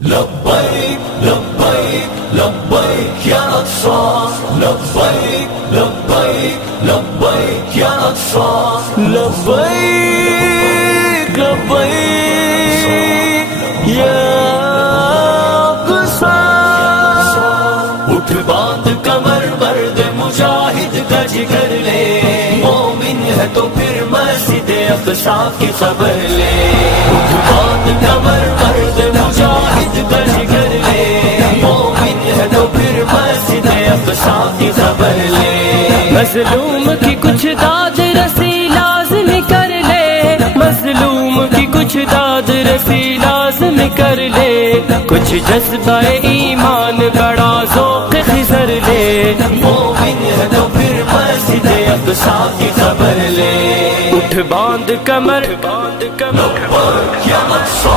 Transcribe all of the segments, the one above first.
لبيك لبيك لبيك يا أقصى لبيك لبيك لبيك يا أقصى لبيك لبيك يا أقصى اٹھ باندھ کمر مرد مجاہد کا جگر لے مومن ہے تو پھر مسجد اقصی کی خبر لے اٹھ باندھ کمر مرد مجاہد کا جگر لے مومن ہے تو پھر مسجد اقصی کی خبر لے مظلوم کی کچھ داد رسی لازم کر لے مظلوم کی کچھ داد رسی لازم کر لے کچھ جذبہ ایمان بڑا ذوق خضر لے مومن ہے تو پھر مسجد اقصی کی خبر لے اٹھ باندھ کمر باندھ کمر یا اقصی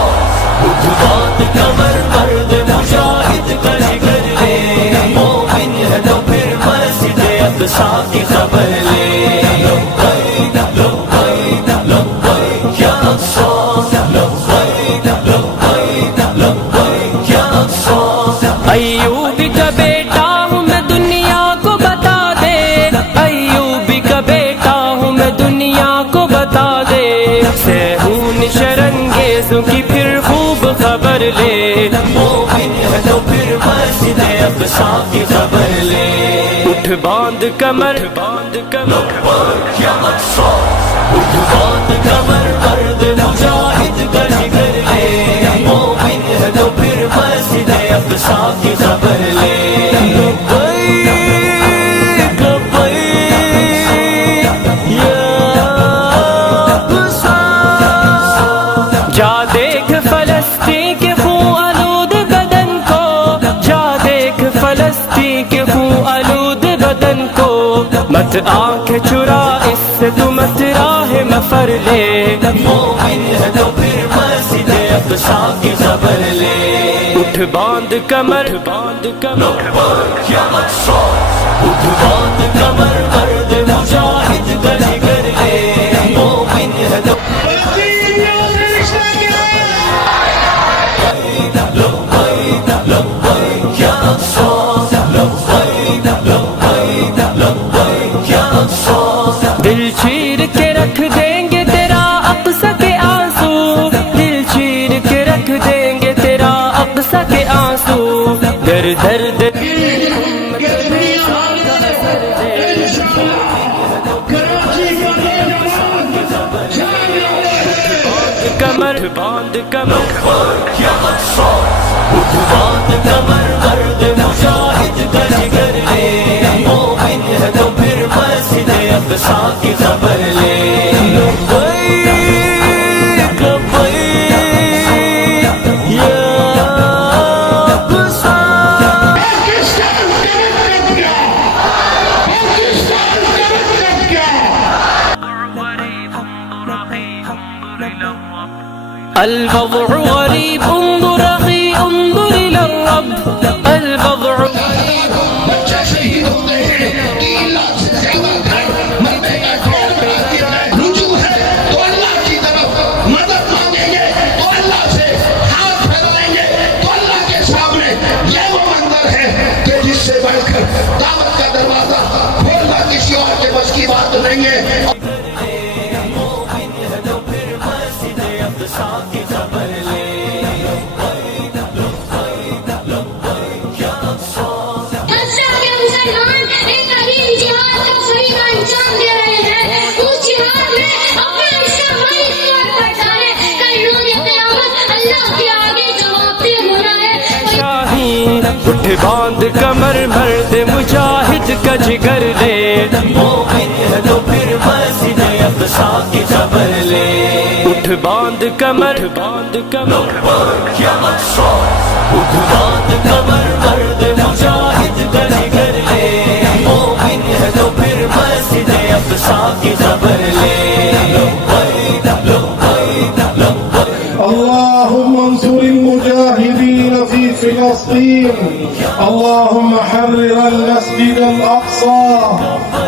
اٹھ باندھ کمر مرد مجاہد کا جگر لے مومن ہے تو پھر مسجد اقصی کی خبر لے لبیک لبیک لبیک یا اقصی لبیک لبیک لبیک یا اقصی ایوب کا بیٹا ہوں میں دنیا کو بتا دے ایوب کا بیٹا ہوں میں دنیا کو بتا دے سہون شرنگیزوں کی پھر خوب خبر لے مومن ہے تو پھر مسجد اقصی کی خبر لے اٹھ باندھ کمر باندھ کمر یا اقصی اٹھ باندھ کمر مرد مجاہد کا جگر لے مومن ہے تو پھر مسجد اقصی کی خبر لے لبیک لبیک یا اقصی جا دیکھ فلسطین کے خون آلود بدن کو جا دیکھ فلسطین کے خون آلود بدن کو مت آنکھ چرا اس سے تو مت راہ مفر لے مومن ہے تو پھر مسجد اقصی کی خبر لے اٹھ باندھ کمر باندھ کمر یا اقصی اٹھ باندھ کمر مرد مجاہد کا جگر لے مومن ہے تو لبیک لبیک یا اقصی لبیک لبیک لبیک یا اقصی دل چیر کے رکھ دیں گے تیرا اقصی کے آنسو دل چیر کے رکھ دیں گے تیرا اقصی کے آنسو در درد کمر باندھ کمر یا اقصی اٹھ باندھ کمر مرد مجاہد کا جگر لے مومن ہے تو پھر مسجد اقصی کی خبر لے لبیک لبیک یا اقصی الوضع غریب انظر اخی انظر الى الرب الوضع بچہ شہید ہوتے ہیں 3 لاکھ سے زیادہ گھر مرنے کا رجوع ہے تو اللہ کی طرف مدد مانگیں گے تو اللہ سے ہاتھ پھیلائیں گے تو اللہ کے سامنے یہ وہ منظر ہے کہ جس سے بڑھ کر دعوت کا دروازہ کھولنا کسی اور کے بس کی بات نہیں ہے اٹھ باندھ کمر مرد مجاہد کا جگر لے مومن ہے تو پھر مسجد اقصی کی خبر لے اٹھ باندھ کمر باندھ کمر یا اقصی اٹھ باندھ کمر مرد مجاہد کا جگر لے مومن ہے تو پھر مسجد اقصی کی خبر لے لبیک لبیک لبیک اللهم انصر المجاهدين في فلسطين اللهم حرر المسجد الأقصى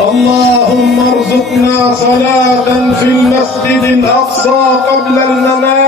اللهم ارزقنا صلاة في المسجد الأقصى قبل الممات